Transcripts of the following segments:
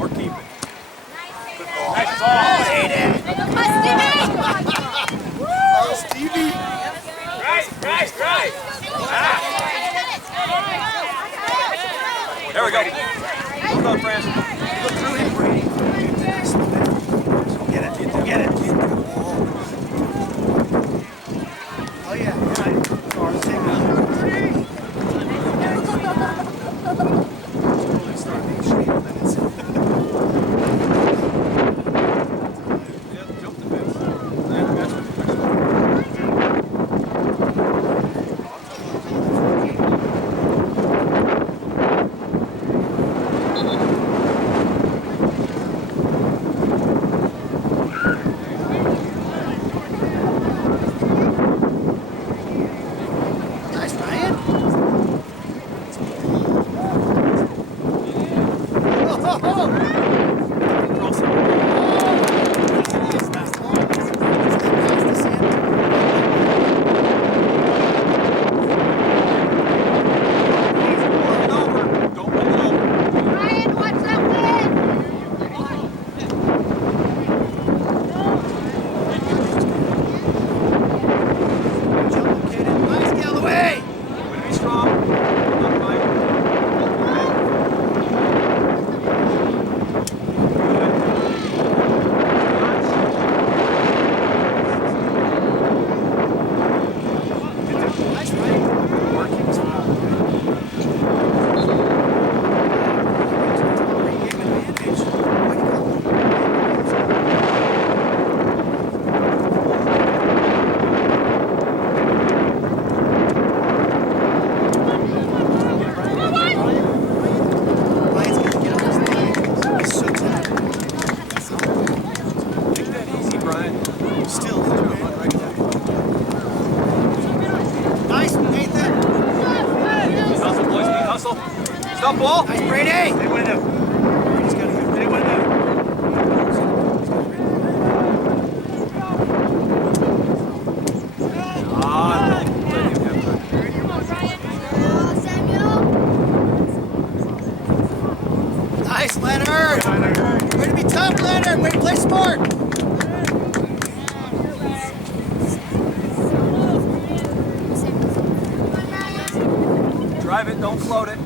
Or keep it. Nice ball, Hayden. Oh, Stevie. Right. There we go. Well done, Francis. Look through him, Brady. Get it. Get the ball. Oh, yeah. Car's taking it. Totally start being shady in minutes. Yeah, jump the fence. Nice, Ryan. Don't roll it over. Ryan, watch that win! Nice, Galloway. Way to be strong. Not fight. Nice, Ryan. Working as well. Game advantage. Way to go. Ryan's got to get on his leg. He's so tired. Take that easy, Brian. Still in the wind right there. Nice, Nathan. Hustle, boys. Need hustle. Stop ball. Nice, Brady. They win it. Brady's got to get. They win it. Ah, Nice, Leonard. Way to be tough, Leonard. Way to play smart. drive it. Don't float it.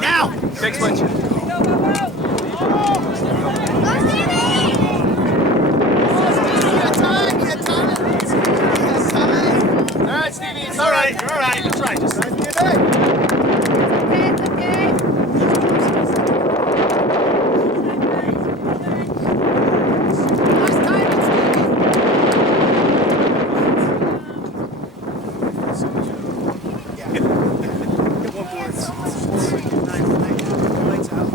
Now. Big switch. All right, Stevie. It's all right. You're all right. That's right. Just nice to get back. Nice timing, Stevie. Yeah. Get one board. Lights out.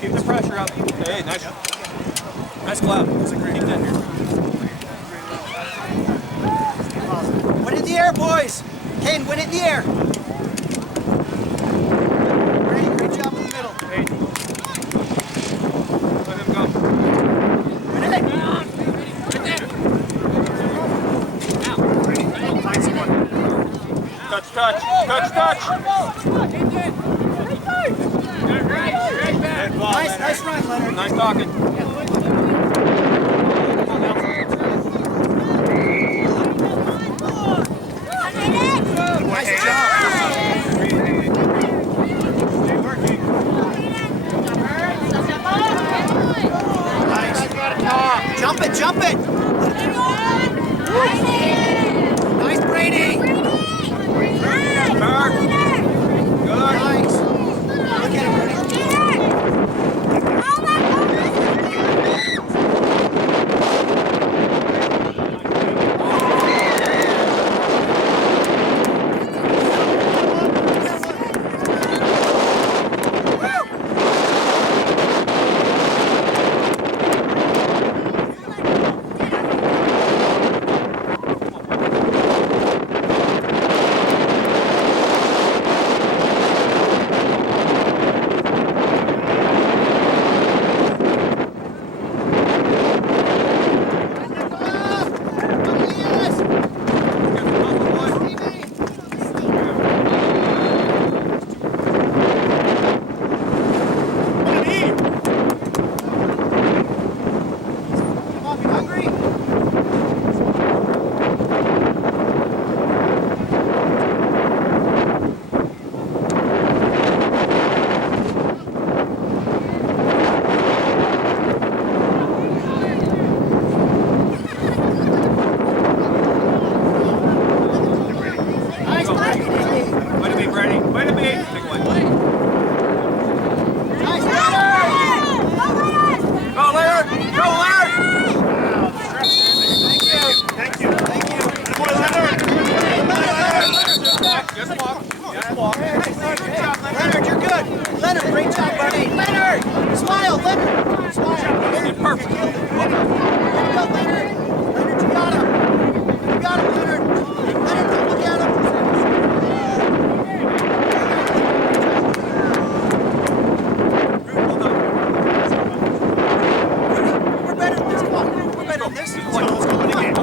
Keep the pressure up. Hey, nice. Nice clap. Keep that here. Win it in the air, boys. Kane, win it in the air. Great job in the middle. Hey. Let him go. Win it. Touch. Nice run, Leonard. Nice talking. Nice job. Stay working. jump it. Nice, Brady. Nice. Look at it, Brady. Leonard, you're good. Leonard, great job, buddy. Leonard, smile, Leonard. Smile. Perfect. There you go, Leonard. Leonard, you got him. You got him, Leonard. Leonard, don't look at him. We're better than this. Come on. We're better than this. Let's go win again.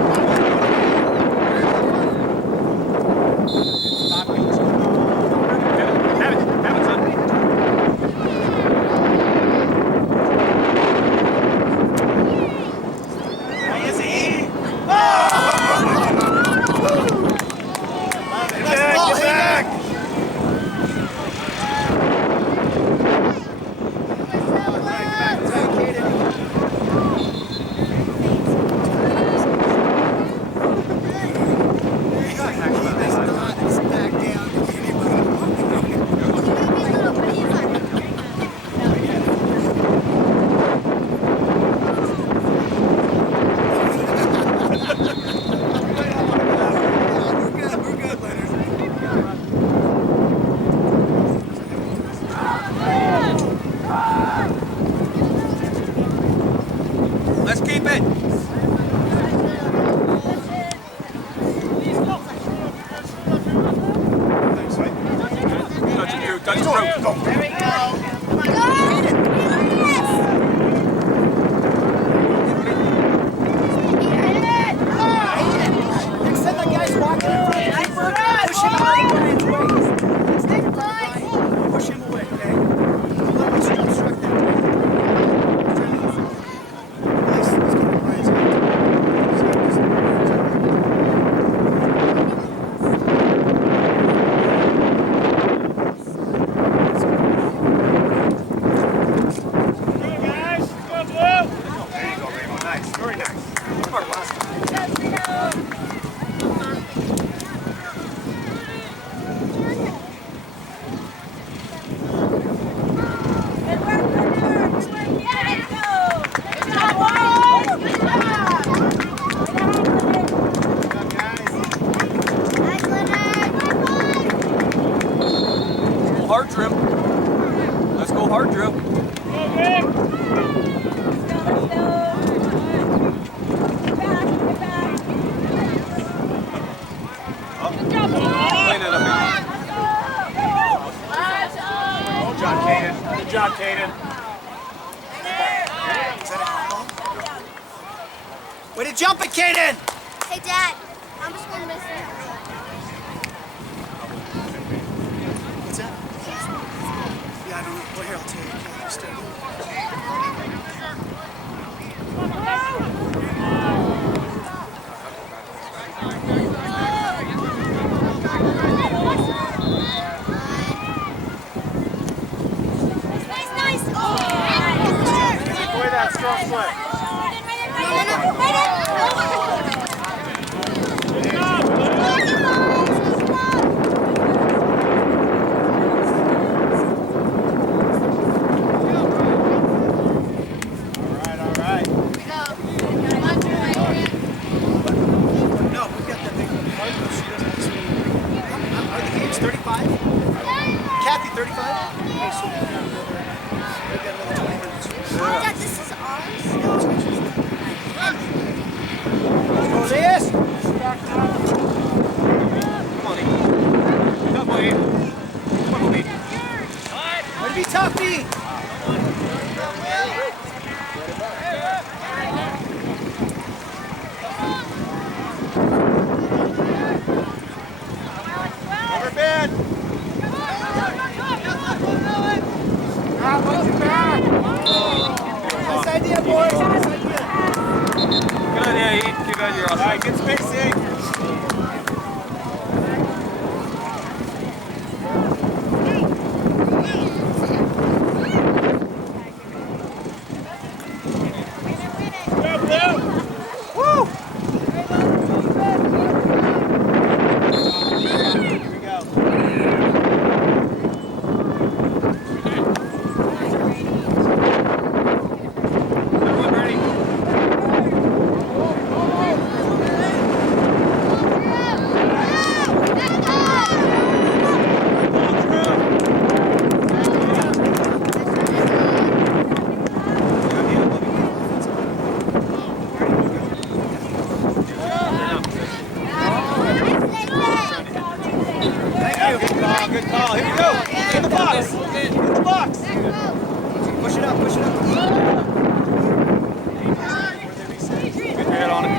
Let's keep it. Touch it, Drew. Touch it, Drew. Go. There we go. Come on, go. Except that guy's walking in front of the keeper. Push him out of Brian's way. Stay in front of Brian. Push him away, okay? Don't let him obstruct that. Nice. Let's keep Brian's way. Hard, Drew. Let's go hard, Drew. Clean it up here. Good job, Caden. Way to jump it, Kaden! Hey, Dad. I'm just going to miss it. What's that? Yeah, I don't know. Well, here, I'll tell you. Okay, stay. Nice. Oh, Boy, that strong play. no. idea, boys. Nice idea. Good idea, Heath. Good idea. All right, good spacing. Good call. Here we go. In the box. In the box. Push it up. Push it up. Get your head on it.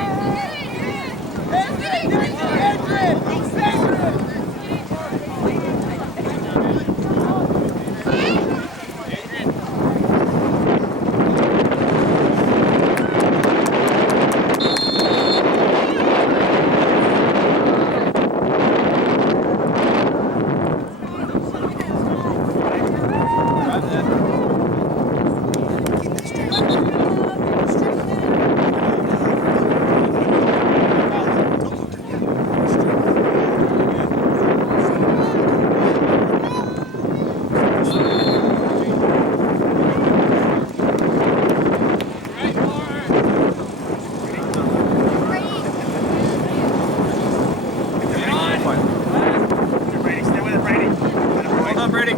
Brady.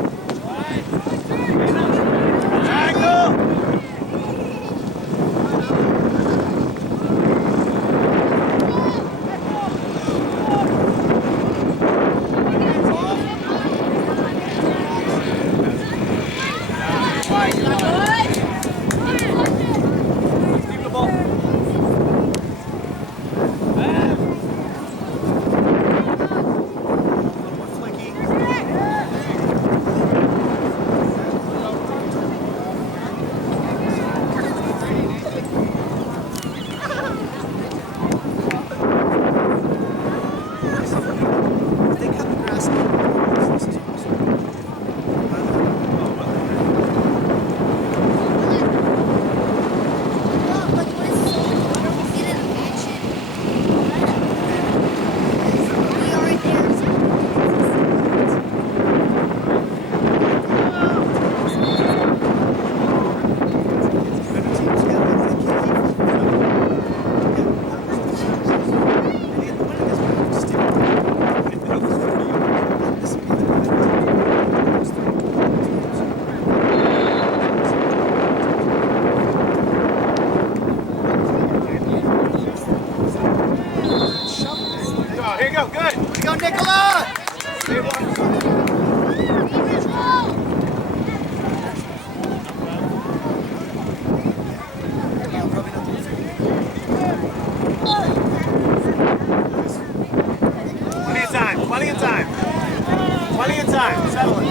Here you go, good. Here we go, Nicola! Plenty of time. Plenty of time. Plenty of time. Settle it.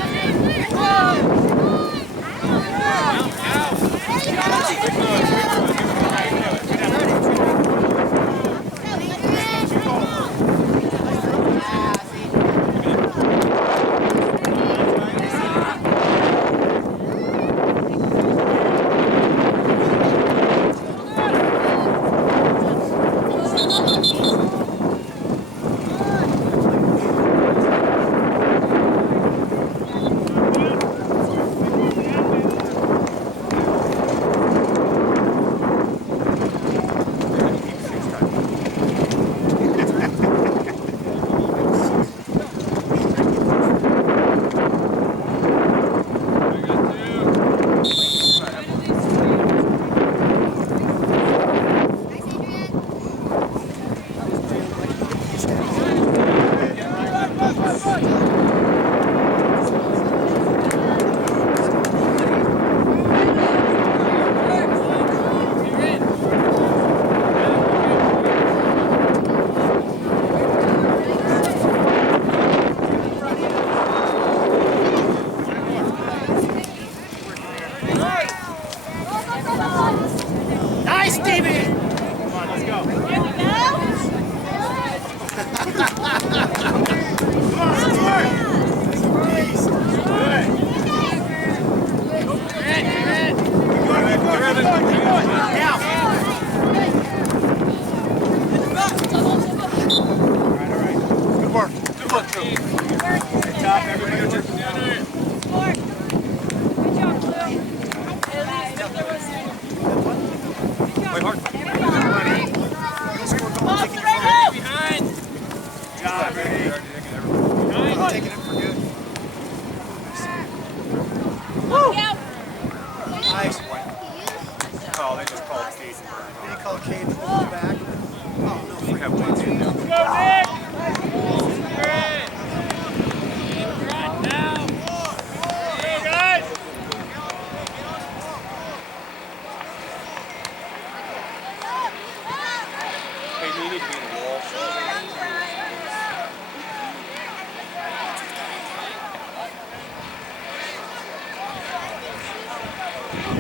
Nice, Stevie! Come on, let's go. Here we go. Come on, let's work. Good. Now. All right. Good work. Good work, Drew. Good job, everybody. Good job. Good job, Blue. Wait, Mark. Good job, ready? I'm taking it for good. Nice. Oh, they just called Steve. What do you call Cade to pull back? Oh, no, We have one, two now. Go, Nick. Hey, you need to be in the wall.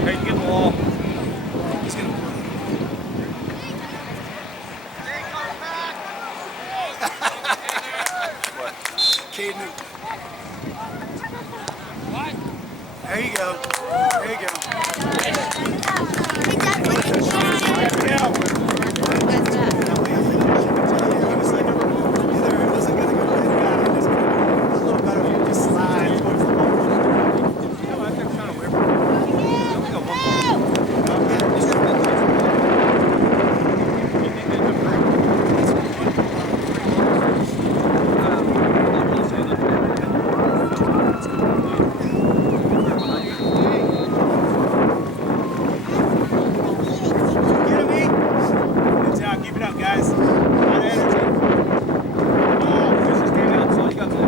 Hey, get in the wall. He's going to Cade Newton. There you go. There you go. He was like, either it wasn't going to go in, it was going to go a little better if you just slide towards the ball. Get him, E. Good job. Keep it up, guys. A lot of energy. This just came out, that's all you got to do.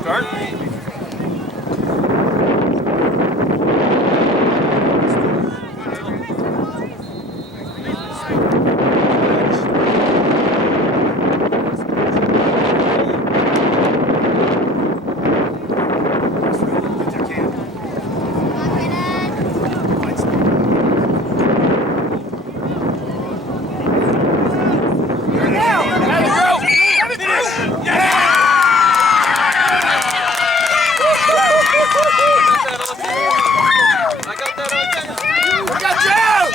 Start. I got that on camera. We got Joe!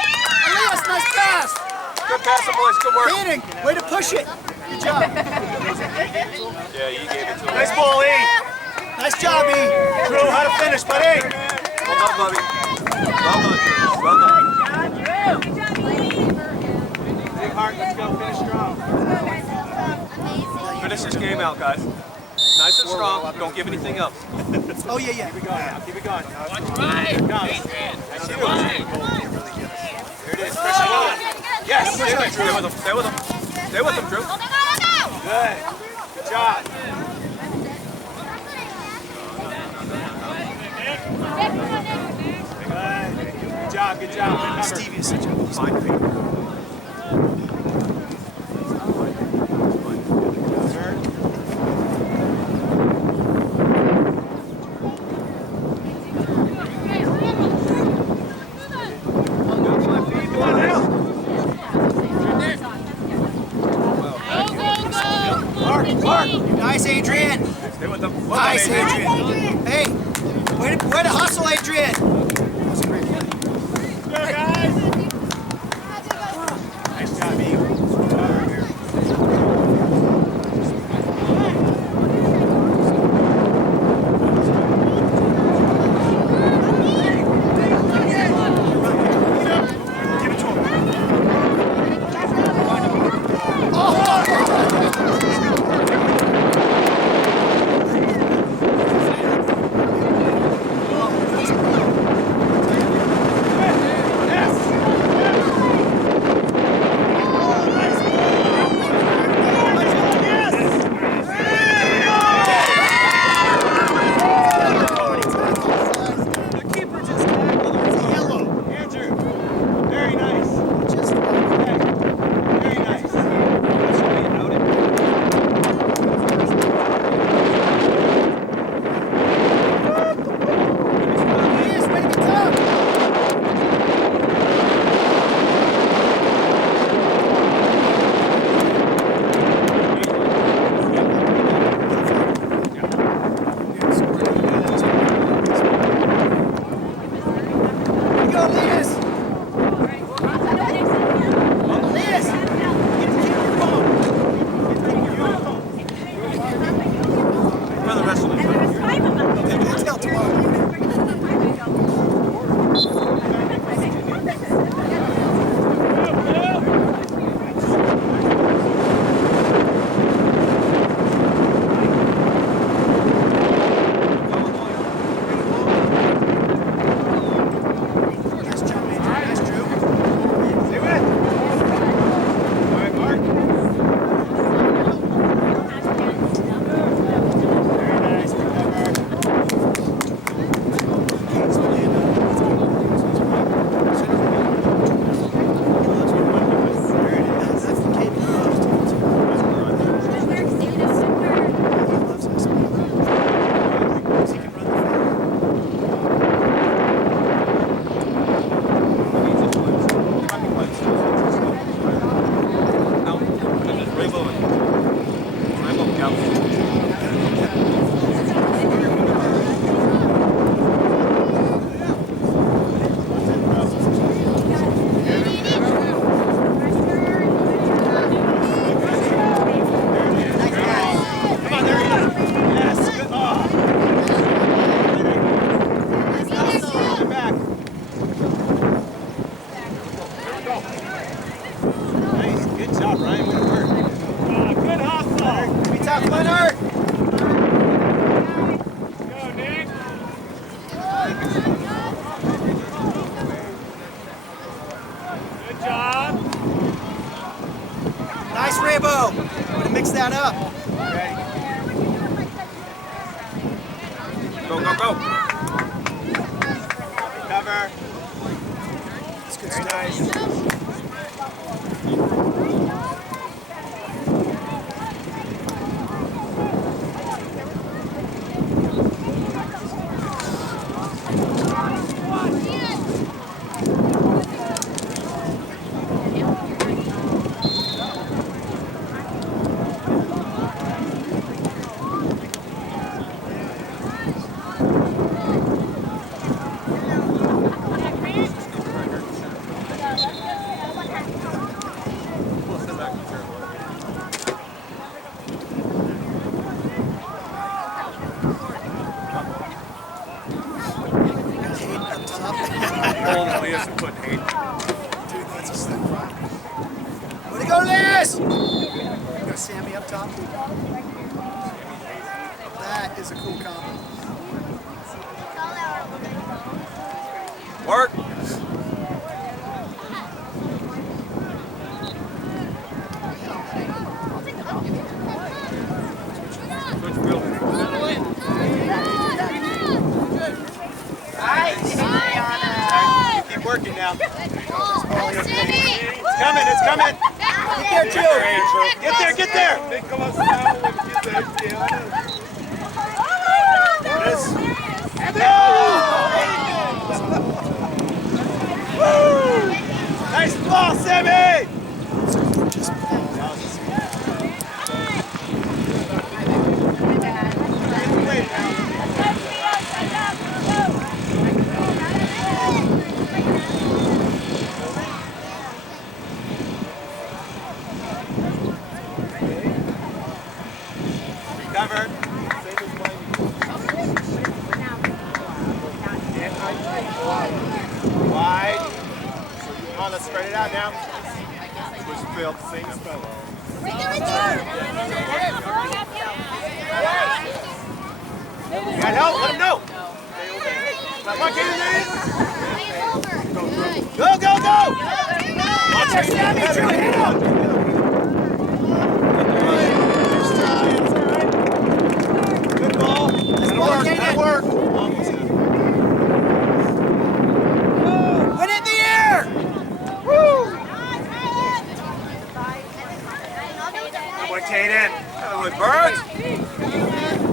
Elias, nice pass! Good pass, boys. Good work. Hayden, way to push it. Good job. Yeah, you gave it to him. Nice ball, E. Nice job, E. Drew, how to finish, buddy? Well done, Bobby. Well done. Well done. Big heart, let's go. Finish strong. Finish this game out, guys. Nice and strong. Don't give anything up. Oh, yeah, yeah. Keep it going now. Keep it going. Watch right. Nice shoot. There it is. Pressure on. Yes. Stay with him, Drew. Stay with him. Stay with him. Stay with him, Drew. Good. Good job. Good job. Good job. Good cover. Stevie is such a fine thing. Come on now. Mark. Nice, Adrian. Stay with him. Nice, Adrian. Hey, way to hustle, Adrian. Go, guys. Nice job, E. Over here. Give it to him. Quavo. I'm gonna mix that up. Go, go, go. Cover. That's good Very stuff. nice. Hayden up top. Hold on, Elias, and put Hayden. Dude, that's a step front. Way to go, Liz! Go Sammy up top. That is a cool combo. Work. Switch field. Keep working now. It's It's coming, it's coming. Get there, Joe. Get there, get there. Woo! Nice ball, Sammy! Cover. Wide. Come on, let's spread it out now. Switch the field, same spell. You got help? Let him know. Come on, get in there. Go, go, go! Watch your Sammy, Drew, hit him! Good ball. That'll work, that'll work. Almost there. Put it in the air! Good one, Caden. Good one, Birds.